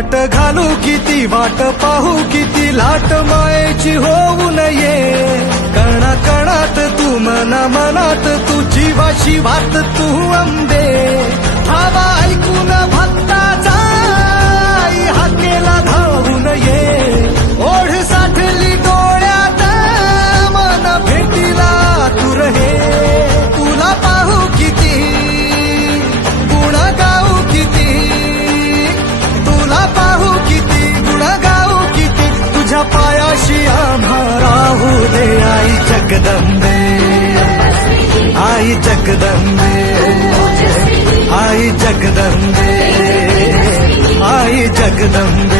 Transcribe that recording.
वाट घालू किती वाट पाहू किती लाट मायेची होऊ नये कणा कणात तू मना मनात तू जीवाशी वाट तू अंबे हवा ऐकून भक्ताचा आई हाकेला धावून ये ओढ साठली डोळ्यात मन भेटीला तू रहे तुला पाहू किती गुण गाऊ किती तुला पाहू किती गुण गाऊ किती तुझ्या पायाशी आम्हा राहू दे आई जगदंबे आई जगदंबे आई जगदंबे आई जगदंबे